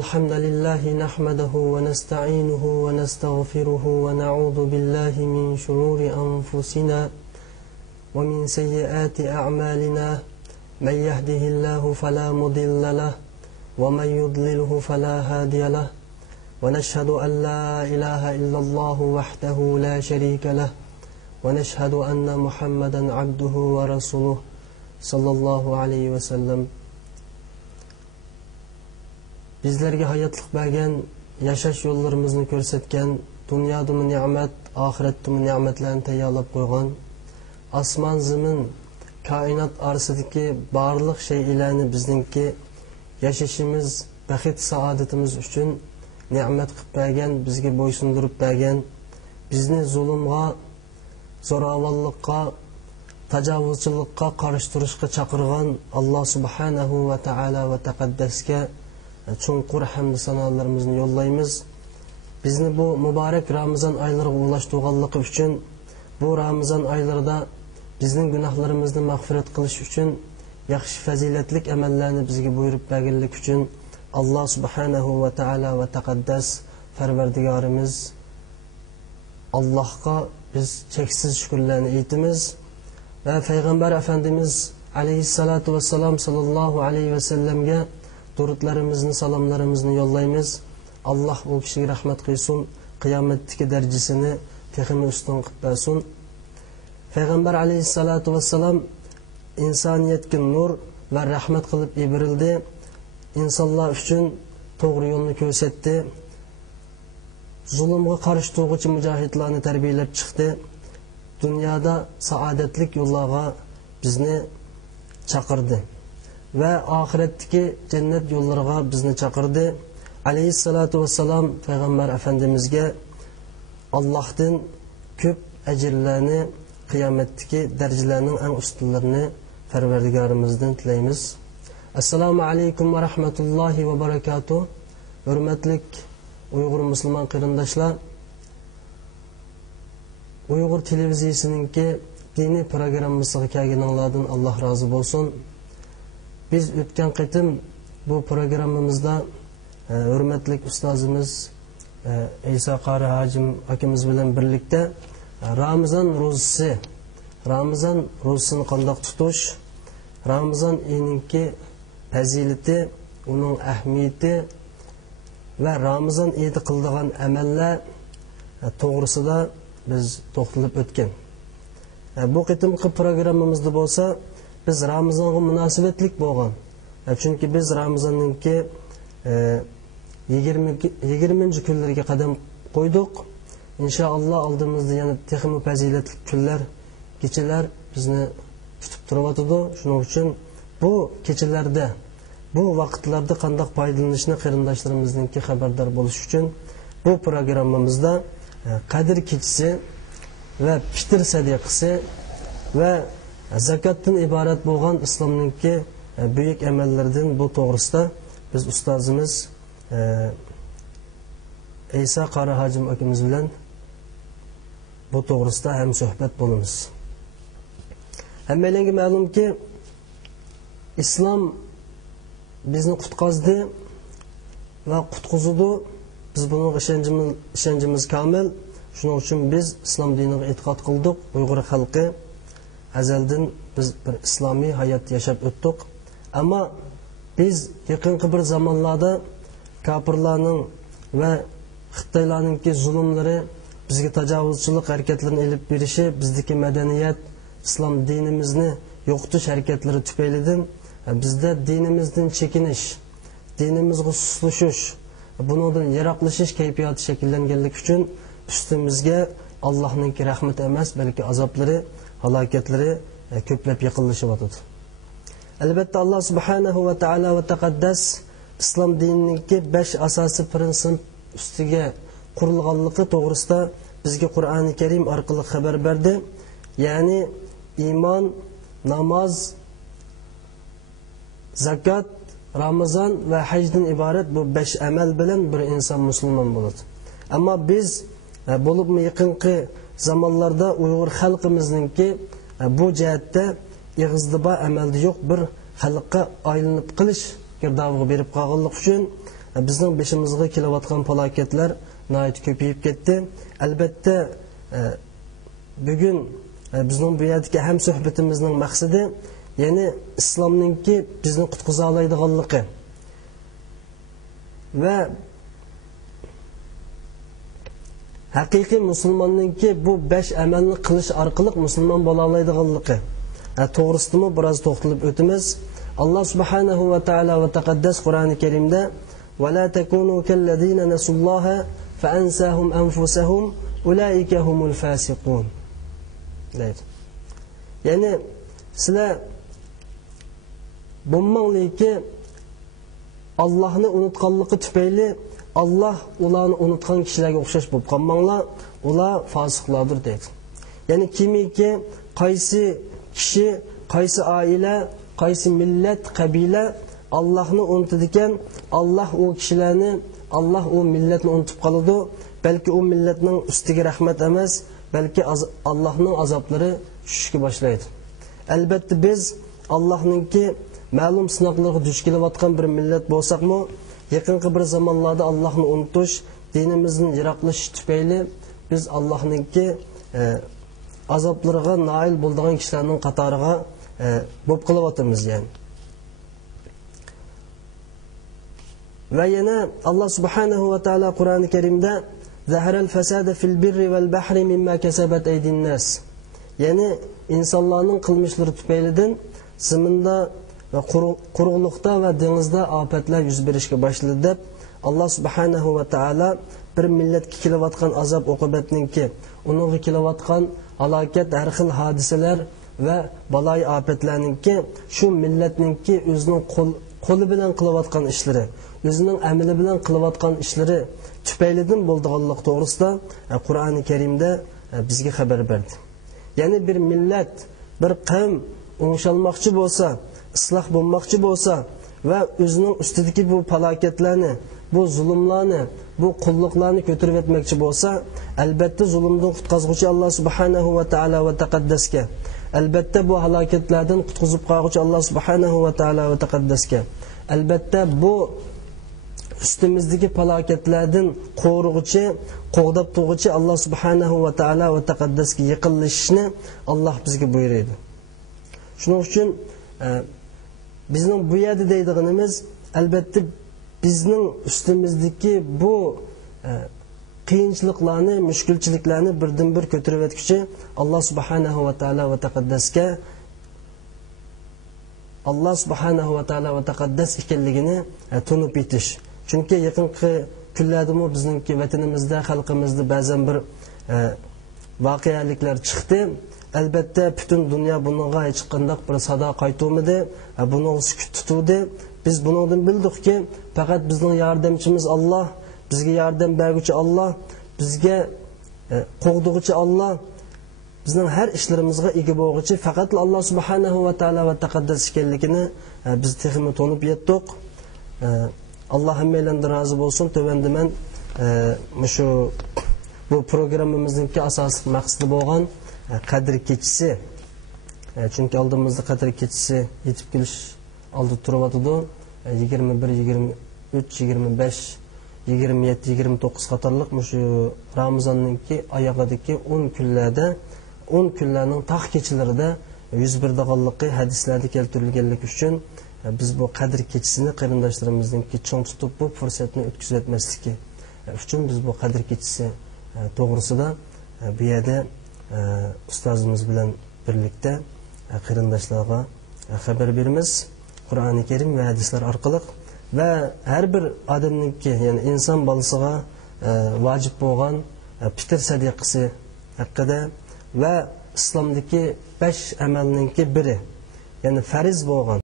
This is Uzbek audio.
الحمد لله نحمده ونستعينه ونستغفره ونعوذ بالله من شرور أنفسنا ومن سيئات أعمالنا من يهده الله فلا مضل له ومن يضلله فلا هادي له ونشهد أن لا إله إلا الله وحده لا شريك له ونشهد أن محمدا عبده ورسوله صلى الله عليه وسلم. Bizlerge hayatlık bergen, yaşaş yollarımızını körsetken, dünyada mı nimet, ahirette mi nimetlerini teyyarlap koygan, asman zımın, kainat arasındaki barlıq şeylerini bizdenki yaşashimiz, baxit saadetimiz üçün nimet qilib bergen, bizge boysundurup bergen, bizni zulümga, zoravallıkka, tajavuzçılıkka karıştırışqa chaqirgan Allah subhanahu ve taala ve taqaddasga çunqur hamd sanolarimizni yollaymiz. Bizni bu mübarek Ramazan aylarına ulaştırganlığı üçün, bu Ramazan aylarında bizning günahlarimizni mag'firat qilish uchun, yaxshi fazilatlik amallarni bizga buyurib berganlik uchun Allah subhanahu ve taala ve taqaddas Parvardigorimiz Allohga biz cheksiz shukrlarni aytamiz ve Peygamber Efendimiz aleyhissalatu vesselam sallallahu aleyhi ve sellemge durutlarımızı, salamlarımızı yollaymiz. Allah o kişiye rahmet kılsın, kıyametteki derecesini tehimi üstün kıplasın. Peygamber aleyhissalatu vesselam insaniyetkin nur ve rahmet kılıp ibirildi. İnsanlar üçün doğru yolunu gösterdi. Zulümge karşı doğucu mücahitlerini terbiyelep çıktı. Dünyada saadetlik yollara bizni çakırdı. Ve ahiretteki cennet yollarına bizni çakırdı. Aleyhissalatu vesselam Peygamber Efendimizge Allah'tan köp ecirlerini, kıyametteki derecelerinin en üstünlerini Perverdigarımızdan tileyimiz. Esselamu Aleyküm ve Rahmetullahi ve Berekatuhu. Hürmetlik Uygur Müslüman kırındaşlar, Uygur televizyasınınki dini programımızı kelgenlerden Allah razı olsun. Biz ötken qitim bu programımızda hürmetlik ustazımız İsa Qari Hacim akimiz bilen birlikte Ramazan rozusini qandoq tutuş, Ramazan ininki fazilati, onun ahmiyati ve Ramazan iyidi qildigan amallar to'g'risida biz to'xtalib o'tgan. Bu qitimki programımızda bo'lsa biz Ramazan'a münasebetlik bo'lgan. Çünkü biz Ramazan'ınki 20. kunlarga qadam qo'ydik. İnşallah aldığımızda yani texmi faziletli kunlar, kechalar bizni kutib turibdi. Shuning uchun bu kechalarda, bu vaqtlarda qanday foydalanishni qarindoshlarimizningki xabardor bo'lish uchun bu programmamizda Qadr kechasi ve Fitr sadiqasi ve zakatdan ibaret bo'lgan islomningki büyük emellerden bu to'g'risida biz ustozimiz İsa Qari Hacim akimiz bilan bu to'g'risida ham suhbat bo'lamiz. Hammalarga ma'lumki islom bizni qutqazdi ve qutqizdi. Biz bunun ishonchimiz komil. Shuning uchun biz islom diniga e'tiqod qildik. Uyg'ur xalqi azaldan biz bir islomiy hayot yashab o'tdik. Ama biz yaqinqi bir zamonlarda kafirlarning ve Xitoylarningki zulmlari, bizga tajovuzchilik harakatlarini elib berishi, bizdagi madaniyat, islom dinimizni yo'qotish harakatlari tufaylidan bizda dinimizdan chekinish, dinimizga suslashish, bundan yiroqlashish kayfiyati shakllanganligi uchun ustimizga Allohning rahmati emas, balki azoblari, halokatlari ko'plab yaqinlashyapti. Albatta Allah subhanahu ve taala ve taqaddas islom dinininki 5 asosiy prinsip ustiga qurilganligi to'g'risida bizga Qur'oni Karim orqali xabar berdi. Ya'ni iymon, namoz, zakat, Ramazan ve hajdan iborat bu 5 amal bilan bir inson musulmon bo'ladi. Ammo biz bo'libmi yaqinqi zamonlarda Uyg'ur xalqimizningki bu jihatda ig'izdiba amalda yo'q bir xalqqa aylanib qilish girdog'iga berib qolganlik uchun bizning beshimizga kelayotgan falokatlar nihoyat ko'payib ketdi. Albatta bugun bizning bu yerdagi ham suhbatimizning maqsadi ya'ni islomningki bizni qutqiza oladiganligi va haqiqiy musulmonningki bu 5 amalni qilish orqali musulmon bo'la oladiganligi to'g'risida biroz to'xtalib o'tamiz. Alloh subhanahu va taolo va taqaddas Qur'oni Karimda va la takunu kallazina nasulloha fa ansahum anfusahum ulaika humul fasiqun deydi. Ya'ni sizlar bo'lmanglarki Allohni unutganligi tufayli Allah ularni unutgan kishilarga o'xshash bo'lib qolmanglar, ular fosiqlardir deydi. Ya'ni kimiki qaysi kishi, qaysi oila, qaysi millat, qabila Allohni unutadigan, Alloh u kishilarni, Alloh u millatni unutib qoladi. Balki u millatning ustiga rahmat emas, balki Allohning azoblari tushishga boshlaydi. Albatta biz Allohningki ma'lum sinoqlarga duch kelayotgan bir millat bo'lsaqmi, yaqinqi bir zamonlarda Allohni unutish, dinimizning yiroqlashishi tufayli biz Allohningki azoblariga nail bo'lgan kishilarning qatoriga bo'lib qolyapmiz yani. Va yana Alloh subhanahu va taolo Qur'oni Karimda zaharal fasada fil birri val bahri mimma kasabat aydin nas. Ya'ni insonlarning qilmishlari tufaylidan zaminda va quruqlikda va dengizda ofatlar yuz berishga boshladi deb Alloh subhanahu va taolo bir millatga kelayotgan azob oqibatninki, uningga kelayotgan halokat, har xil hodisalar va baloy ofatlarninki shu millatninki o'zining qo'li bilan qilayotgan ishlari, o'zining amali bilan qilayotgan ishlari tufaylidan bo'lganlik to'g'risida Qur'oni Karimda bizga xabar berdi. Ya'ni bir millat, bir qavm o'ng'isholmoqchi bo'lsa, isloh bo'lmoqchi bo'lsa va o'zining ustidagi bu falokatlarni, bu zulmlarni, bu qulluqlarni ko'tarib o'tmoqchi bo'lsa, albatta zulmdan qutqazuvchi Alloh subhanahu va taolo va taqaddasga, albatta bu halokatlardan qutqizib qo'yuvchi Alloh subhanahu va taolo va taqaddasga, albatta bu ustimizdagi falokatlardan qo'rg'uvchi, qo'g'dab turuvchi Alloh subhanahu va taolo va taqaddasga yaqinlashishni Alloh bizga buyuradi. Shuning uchun bizning bu yerda deydiganimiz albatta bizning ustimizdagi bu qiyinchiliklarni, mushkulchiliklarni birdan bir ko'tarib o'tguchi Alloh subhanahu va taolo va taqaddasga, Alloh subhanahu va taolo va taqaddas ekanligini tunib yetish. Chunki yaqinqi kunlarda bizningki vatanimizda, xalqimizda ba'zan bir voqealiklar chiqdi. Albatta butun dunyo bunga hech qanday bir sado qaytmadi, buni sukut tutdi. Biz bundan bildikki, faqat bizning yordamchimiz Alloh, bizga yordam beruvchi Alloh, bizga qo'g'dug'uchi Alloh, bizning har ishlarimizga ega bo'luvchi faqat Alloh subhanahu va taolo va taqaddas ekanligini biz texmi to'nib yetdik. Alloh hammalardan rozi bo'lsin. Tövəndə men shu bu programmamizning asosiy maqsadi bo'lgan Qadr kechisi. Chunki oldimizda Qadr kechisi yetib kelish oldi turibdi. 21, 23, 25, 27, 29 qatorliq shu Ramazonninki oyog'idagi 10 kunlarda 10 kunlarning taq kechilarida 101 hadislarda keltirilganligi uchun biz bu Qadr kechisini qarindoshlarimizninki cho'ng tutib bu fursatni o'tkazib o'tmasligi uchun biz bu Qadr kechisi to'g'risida bu yerda ustozimiz bilan birlikda qarindoshlarga xabar beramiz. Qur'oni Karim va hadislar orqali va har bir odamninki, ya'ni inson bolasiga vojib bo'lgan fitr sadaqasi haqida va islomdagi 5 amalninki biri, ya'ni farz bo'lgan